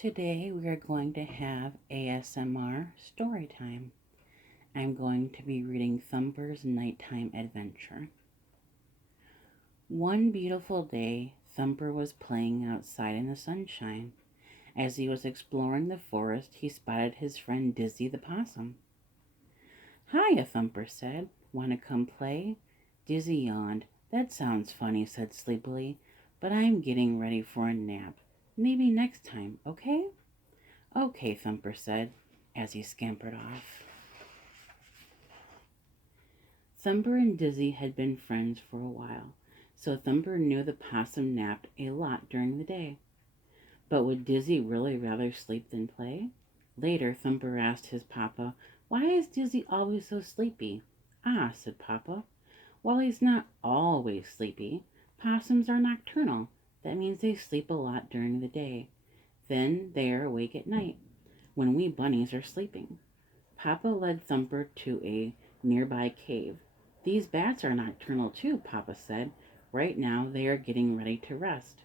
Today we are going to have ASMR story time. I'm going to be reading Thumper's Nighttime Adventure. One beautiful day, Thumper was playing outside in the sunshine. As he was exploring the forest, he spotted his friend Dizzy the possum. "Hiya," Thumper said. "Want to come play?" Dizzy yawned. "That sounds funny," said sleepily, "but I'm getting ready for a nap. Maybe next time, okay?" "Okay," Thumper said, as he scampered off. Thumper and Dizzy had been friends for a while, so Thumper knew the possum napped a lot during the day. But would Dizzy really rather sleep than play? Later, Thumper asked his papa, "Why is Dizzy always so sleepy?" "Ah," said Papa, "well, he's not always sleepy. Possums are nocturnal. That means they sleep a lot during the day. Then they are awake at night, when we bunnies are sleeping." Papa led Thumper to a nearby cave. "These bats are nocturnal too," Papa said. "Right now they are getting ready to rest,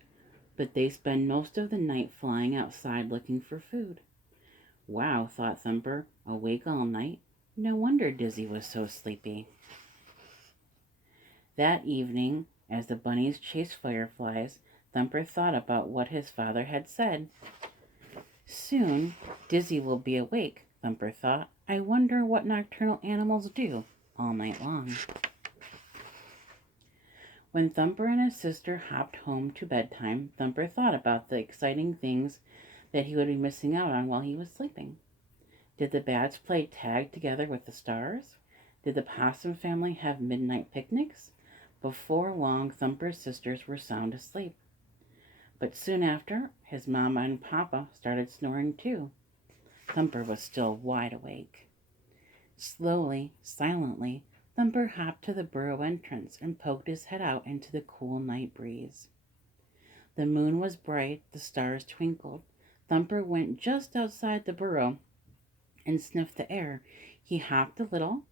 but they spend most of the night flying outside looking for food." "Wow," thought Thumper, "awake all night? No wonder Dizzy was so sleepy." That evening, as the bunnies chased fireflies, Thumper thought about what his father had said. "Soon Dizzy will be awake," Thumper thought. "I wonder what nocturnal animals do all night long." When Thumper and his sister hopped home to bedtime, Thumper thought about the exciting things that he would be missing out on while he was sleeping. Did the bats play tag together with the stars? Did the possum family have midnight picnics? Before long, Thumper's sisters were sound asleep. But soon after, his mama and papa started snoring too. Thumper was still wide awake. Slowly, silently, Thumper hopped to the burrow entrance and poked his head out into the cool night breeze. The moon was bright, the stars twinkled. Thumper went just outside the burrow and sniffed the air. He hopped a little,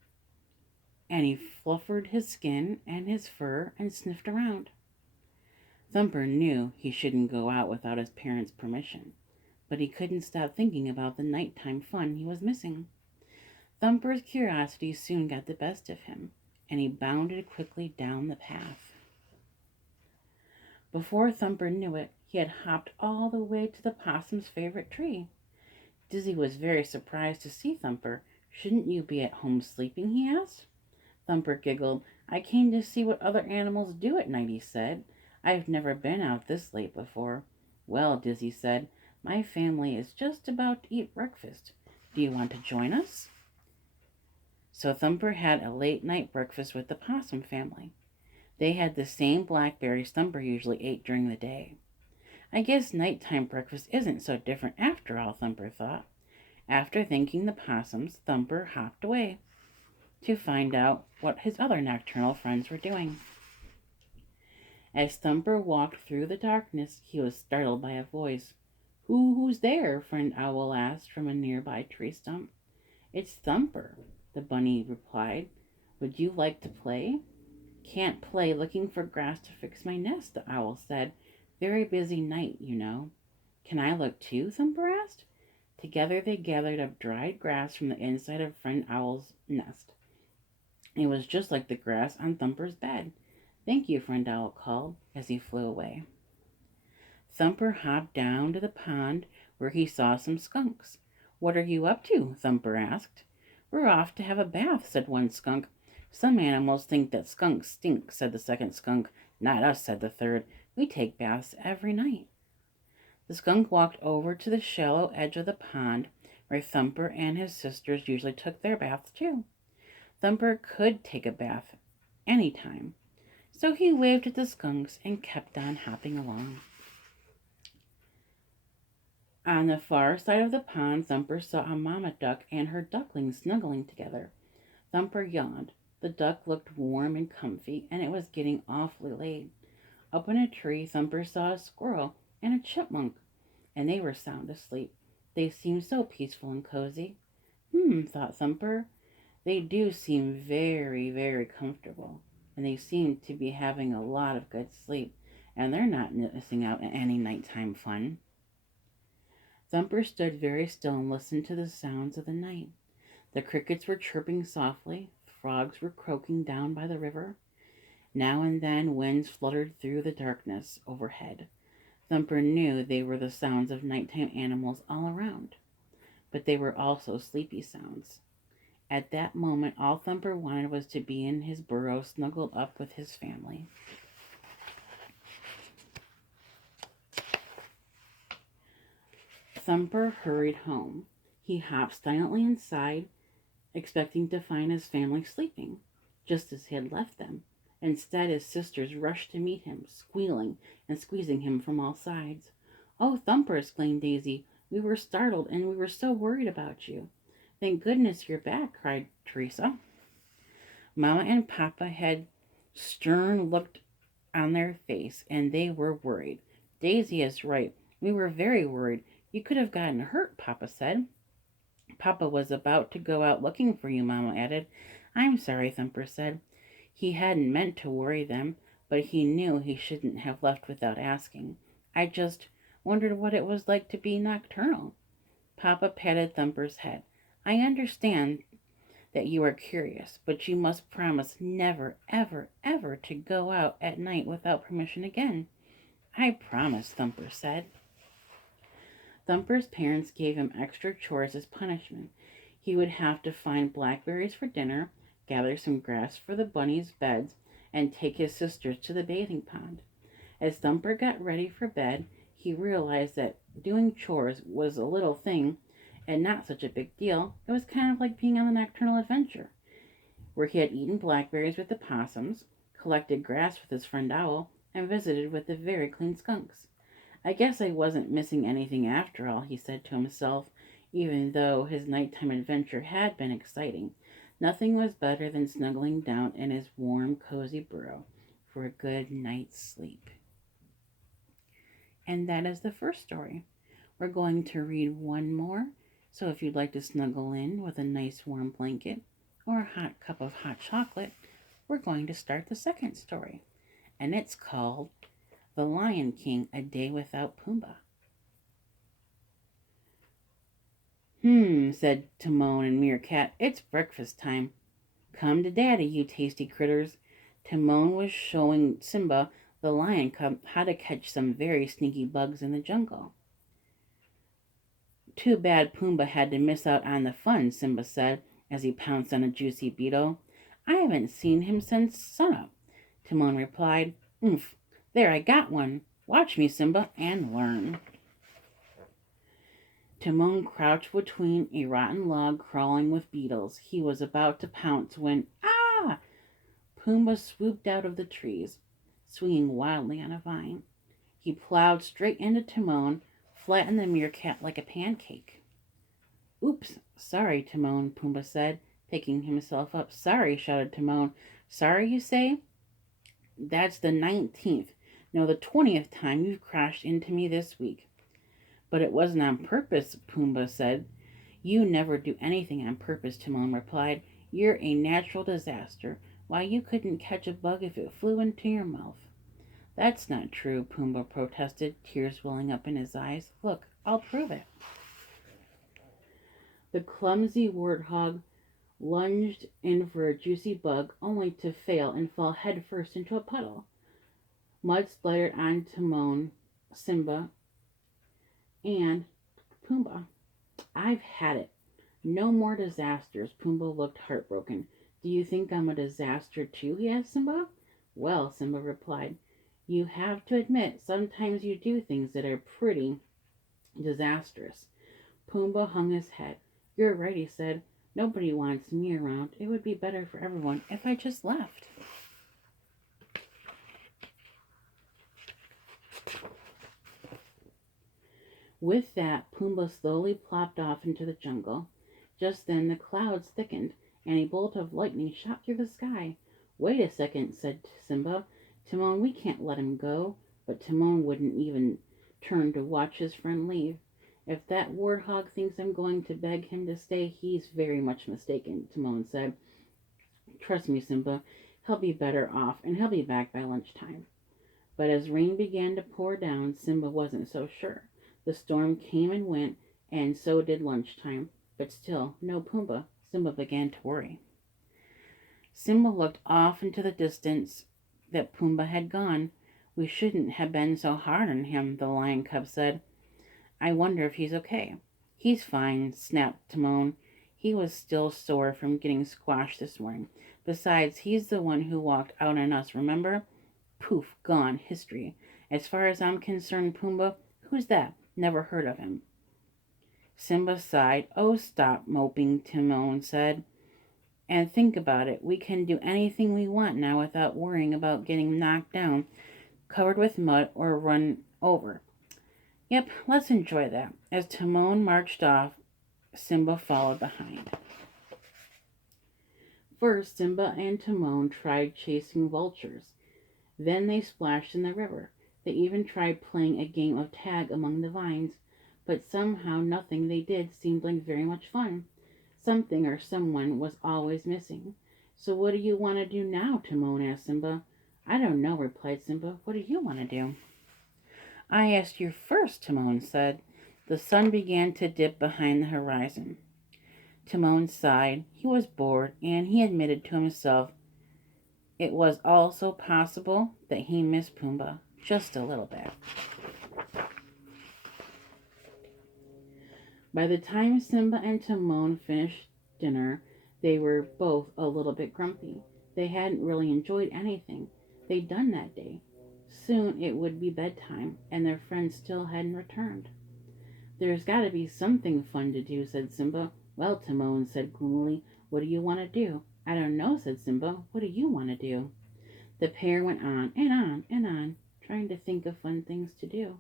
and he fluffered his skin and his fur and sniffed around. Thumper knew he shouldn't go out without his parents' permission, but he couldn't stop thinking about the nighttime fun he was missing. Thumper's curiosity soon got the best of him, and he bounded quickly down the path. Before Thumper knew it, he had hopped all the way to the possum's favorite tree. Dizzy was very surprised to see Thumper. "Shouldn't you be at home sleeping?" he asked. Thumper giggled. "I came to see what other animals do at night," he said. "I've never been out this late before." "Well," Dizzy said, "my family is just about to eat breakfast. Do you want to join us?" So Thumper had a late night breakfast with the possum family. They had the same blackberries Thumper usually ate during the day. "I guess nighttime breakfast isn't so different after all," Thumper thought. After thanking the possums, Thumper hopped away to find out what his other nocturnal friends were doing. As Thumper walked through the darkness, he was startled by a voice. Who's there?" Friend Owl asked from a nearby tree stump. "It's Thumper," the bunny replied. "Would you like to play?" "Can't play looking for grass to fix my nest," the owl said. "Very busy night, you know." "Can I look too?" Thumper asked. Together they gathered up dried grass from the inside of Friend Owl's nest. It was just like the grass on Thumper's bed. "Thank you," Friend Owl called as he flew away. Thumper hopped down to the pond where he saw some skunks. "What are you up to?" Thumper asked. "We're off to have a bath," said one skunk. "Some animals think that skunks stink," said the second skunk. "Not us," said the third. "We take baths every night." The skunk walked over to the shallow edge of the pond where Thumper and his sisters usually took their baths too. Thumper could take a bath any time, so he waved at the skunks and kept on hopping along. On the far side of the pond, Thumper saw a mama duck and her ducklings snuggling together. Thumper yawned. The duck looked warm and comfy, and it was getting awfully late. Up in a tree, Thumper saw a squirrel and a chipmunk, and they were sound asleep. They seemed so peaceful and cozy. Thought Thumper. They do seem very, very comfortable, and they seem to be having a lot of good sleep, and they're not missing out on any nighttime fun. Thumper stood very still and listened to the sounds of the night. The crickets were chirping softly, frogs were croaking down by the river. Now and then winds fluttered through the darkness overhead. Thumper knew they were the sounds of nighttime animals all around, but they were also sleepy sounds. At that moment, all Thumper wanted was to be in his burrow, snuggled up with his family. Thumper hurried home. He hopped silently inside, expecting to find his family sleeping, just as he had left them. Instead, his sisters rushed to meet him, squealing and squeezing him from all sides. "Oh, Thumper!" exclaimed Daisy. "We were startled, and we were so worried about you." "Thank goodness you're back!" cried Teresa. Mama and Papa had stern look on their face, and they were worried. "Daisy is right. We were very worried. You could have gotten hurt," Papa said. "Papa was about to go out looking for you," Mama added. "I'm sorry," Thumper said. He hadn't meant to worry them, but he knew he shouldn't have left without asking. "I just wondered what it was like to be nocturnal." Papa patted Thumper's head. "I understand that you are curious, but you must promise never, ever, ever to go out at night without permission again." "I promise," Thumper said. Thumper's parents gave him extra chores as punishment. He would have to find blackberries for dinner, gather some grass for the bunnies' beds, and take his sisters to the bathing pond. As Thumper got ready for bed, he realized that doing chores was a little thing and not such a big deal. It was kind of like being on a nocturnal adventure, where he had eaten blackberries with the possums, collected grass with his friend Owl, and visited with the very clean skunks. "I guess I wasn't missing anything after all," he said to himself, even though his nighttime adventure had been exciting. Nothing was better than snuggling down in his warm, cozy burrow for a good night's sleep. And that is the first story. We're going to read one more, so if you'd like to snuggle in with a nice warm blanket or a hot cup of hot chocolate, we're going to start the second story, and it's called The Lion King, A Day Without Pumbaa. Said Timon and Meerkat. "It's breakfast time. Come to Daddy, you tasty critters." Timon was showing Simba, the lion cub, how to catch some very sneaky bugs in the jungle. "Too bad Pumbaa had to miss out on the fun," Simba said, as he pounced on a juicy beetle. "I haven't seen him since sunup," Timon replied. "Oomph! There, I got one. Watch me, Simba, and learn." Timon crouched between a rotten log crawling with beetles. He was about to pounce when, ah! Pumbaa swooped out of the trees, swinging wildly on a vine. He plowed straight into Timon, flattened the meerkat like a pancake. "Oops, sorry, Timon," Pumbaa said, picking himself up. "Sorry," shouted Timon. "Sorry, you say? That's the 19th, no, the 20th time you've crashed into me this week." "But it wasn't on purpose," Pumbaa said. "You never do anything on purpose," Timon replied. "You're a natural disaster. Why, you couldn't catch a bug if it flew into your mouth." "That's not true," Pumbaa protested, tears welling up in his eyes. "Look, I'll prove it." The clumsy warthog lunged in for a juicy bug, only to fail and fall headfirst into a puddle. Mud splattered on Timon, Simba, and Pumbaa. "I've had it. No more disasters." Pumbaa looked heartbroken. "Do you think I'm a disaster too?" he asked Simba. "Well," Simba replied, "you have to admit sometimes you do things that are pretty disastrous." Pumbaa hung his head. "You're right," he said. "Nobody wants me around. It would be better for everyone if I just left." With that, Pumbaa slowly plopped off into the jungle. Just then the clouds thickened, and a bolt of lightning shot through the sky. "Wait a second," said Simba. "Timon, we can't let him go." But Timon wouldn't even turn to watch his friend leave. "If that warthog thinks I'm going to beg him to stay, he's very much mistaken," Timon said. "Trust me, Simba, he'll be better off, and he'll be back by lunchtime." But as rain began to pour down, Simba wasn't so sure. The storm came and went, and so did lunchtime, but still no Pumbaa. Simba began to worry. Simba looked off into the distance that Pumbaa had gone. We shouldn't have been so hard on him, the lion cub said. I wonder if he's okay. He's fine, snapped Timon. He was still sore from getting squashed this morning. Besides, he's the one who walked out on us, remember? Poof, gone, history. As far as I'm concerned, Pumbaa, who's that? Never heard of him. Simba sighed. Oh, stop moping, Timon said. And think about it. We can do anything we want now without worrying about getting knocked down, covered with mud, or run over. Yep, let's enjoy that. As Timon marched off, Simba followed behind. First, Simba and Timon tried chasing vultures. Then they splashed in the river. They even tried playing a game of tag among the vines, but somehow nothing they did seemed like very much fun. Something or someone was always missing. So what do you want to do now? Timon asked Simba. I don't know, replied Simba. What do you want to do? I asked you first, Timon said. The sun began to dip behind the horizon. Timon sighed. He was bored, and he admitted to himself it was also possible that he missed Pumbaa just a little bit. By the time Simba and Timon finished dinner, they were both a little bit grumpy. They hadn't really enjoyed anything they'd done that day. Soon it would be bedtime, and their friends still hadn't returned. There's got to be something fun to do, said Simba. Well, Timon said gloomily, what do you want to do? I don't know, said Simba. What do you want to do? The pair went on and on and on, trying to think of fun things to do.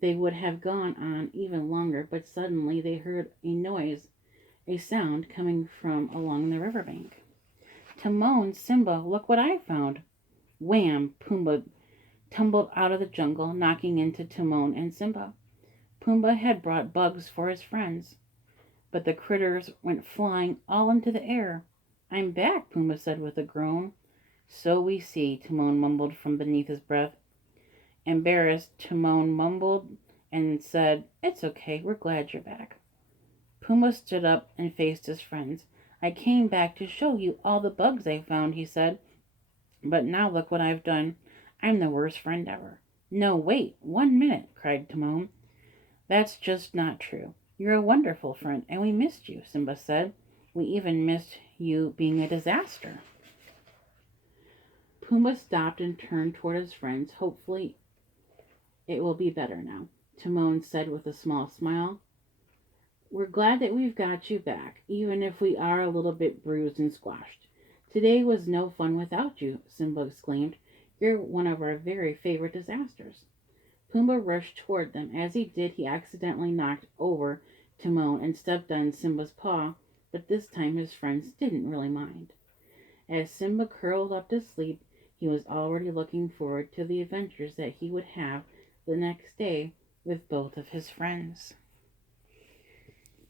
They would have gone on even longer, but suddenly they heard a noise, a sound coming from along the riverbank. Timon, Simba, look what I found. Wham! Pumbaa tumbled out of the jungle, knocking into Timon and Simba. Pumbaa had brought bugs for his friends, but the critters went flying all into the air. I'm back, Pumbaa said with a groan. So we see, Timon mumbled from beneath his breath. Embarrassed, Timon mumbled and said, It's okay, we're glad you're back. Pumbaa stood up and faced his friends. I came back to show you all the bugs I found, he said. But now look what I've done. I'm the worst friend ever. No, wait, 1 minute, cried Timon. That's just not true. You're a wonderful friend, and we missed you, Simba said. We even missed you being a disaster. Pumbaa stopped and turned toward his friends. Hopefully it will be better now, Timon said with a small smile. We're glad that we've got you back, even if we are a little bit bruised and squashed. Today was no fun without you, Simba exclaimed. You're one of our very favorite disasters. Pumbaa rushed toward them. As he did, he accidentally knocked over Timon and stepped on Simba's paw, but this time his friends didn't really mind. As Simba curled up to sleep, he was already looking forward to the adventures that he would have the next day with both of his friends.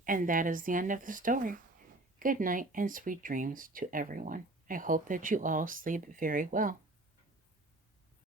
And that is the end of the story. Good night and sweet dreams to everyone. I hope that you all sleep very well.